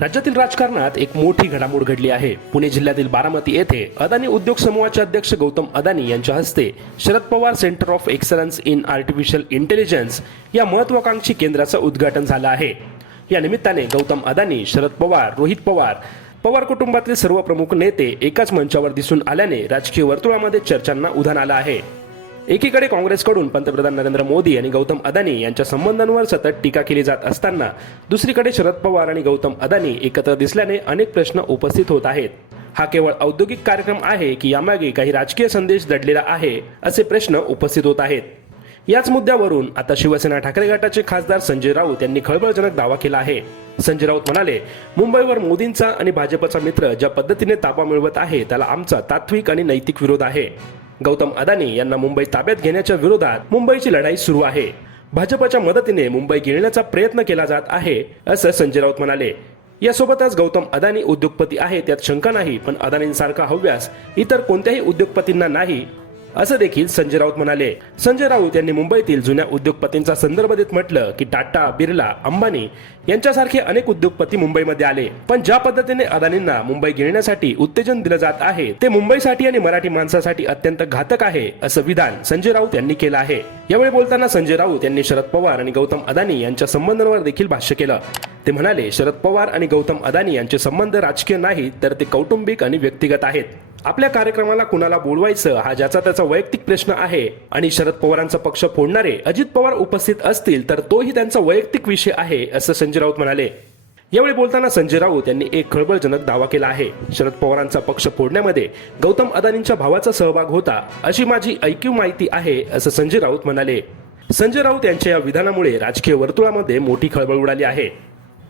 राज्यातील राजकारणात एक मोठी घडामोड घडली आहे. पुणे जिल्ह्यातील बारामती येथे अदानी उद्योग समूहाचे अध्यक्ष गौतम अदानी यांच्या हस्ते Sharad Pawar centre of excellence in artificial intelligence या महत्वाकांक्षी केंद्राचं उद्घाटन झालं आहे. या निमित्ताने गौतम अदानी शरद पवार रोहित पवार पवार कुटुंबातील सर्व प्रमुख नेते एकाच मंचावर दिसून आल्याने राजकीय वर्तुळामध्ये चर्चांना उधाण आलं आहे. एकीकडे काँग्रेसकडून पंतप्रधान नरेंद्र मोदी आणि गौतम अदानी यांच्या संबंधांवर सतत टीका केली जात असताना दुसरीकडे शरद पवार आणि गौतम अदानी एकत्र दिसल्याने अनेक प्रश्न उपस्थित होत आहेत. हा केवळ औद्योगिक कार्यक्रम आहे की यामागे काही राजकीय संदेश दडलेला आहे असे प्रश्न उपस्थित होत आहेत. याच मुद्द्यावरून आता शिवसेना ठाकरे गटाचे खासदार संजय राऊत यांनी खळबळजनक दावा केला आहे. संजय राऊत म्हणाले मुंबईवर मोदींचा आणि भाजपचा मित्र ज्या पद्धतीने ताबा मिळवत आहे त्याला आमचा तात्विक आणि नैतिक विरोध आहे. गौतम अदानी यांना मुंबई ताब्यात घेण्याच्या विरोधात मुंबईची लढाई सुरू आहे. भाजपच्या मदतीने मुंबई गिळण्याचा प्रयत्न केला जात आहे असं संजय राऊत म्हणाले. यासोबतच गौतम अदानी उद्योगपती आहे त्यात शंका नाही पण अदानींसारखा हव्यास इतर कोणत्याही उद्योगपतींना नाही असं देखील संजय राऊत म्हणाले. संजय राऊत यांनी मुंबईतील जुन्या उद्योगपतींचा संदर्भ देत म्हटलं की टाटा बिर्ला अंबानी यांच्यासारखे अनेक उद्योगपती मुंबईमध्ये आले. पण ज्या पद्धतीने अदानींना मुंबई गिळण्यासाठी उत्तेजन दिलं जात आहे ते मुंबईसाठी आणि मराठी माणसासाठी अत्यंत घातक आहे असं विधान संजय राऊत यांनी केलं आहे. यावेळी बोलताना संजय राऊत यांनी शरद पवार आणि गौतम अदानी यांच्या संबंधांवर देखील भाष्य केलं. ते म्हणाले शरद पवार आणि गौतम अदानी यांचे संबंध राजकीय नाहीत तर ते कौटुंबिक आणि व्यक्तिगत आहेत. आपल्या कार्यक्रमाला कुणाला बोलवायचं हा ज्याचा त्याचा वैयक्तिक प्रश्न आहे आणि शरद पवारांचा पक्ष फोडणारे अजित पवार उपस्थित असतील तर तोही त्यांचा वैयक्तिक विषय आहे असं संजय राऊत म्हणाले. यावेळी बोलताना संजय राऊत यांनी एक खळबळजनक दावा केला आहे. शरद पवारांचा पक्ष फोडण्यामध्ये गौतम अदानींच्या भावाचा सहभाग होता अशी माझी ऐकीव माहिती आहे असं संजय राऊत म्हणाले. संजय राऊत यांच्या या विधानामुळे राजकीय वर्तुळामध्ये मोठी खळबळ उडाली आहे.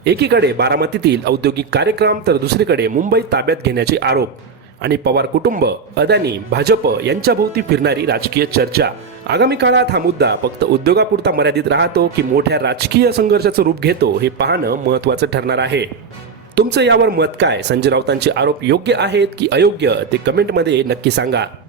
एकीकडे बारामतीतील औद्योगिक कार्यक्रम तर दुसरीकडे मुंबई ताब्यात घेण्याचे आरोप. आणि पवार कुटुंब अदानी भाजप यांच्या भोवती फिरणारी राजकीय चर्चा. आगामी काळात हा मुद्दा फक्त उद्योगापुरता मर्यादित राहतो की मोठ्या राजकीय संघर्षाचं रूप घेतो हे पाहणं महत्वाचं ठरणार आहे. तुमचं यावर मत काय? संजय राऊतांचे आरोप योग्य आहेत की अयोग्य? ते कमेंटमध्ये नक्की सांगा.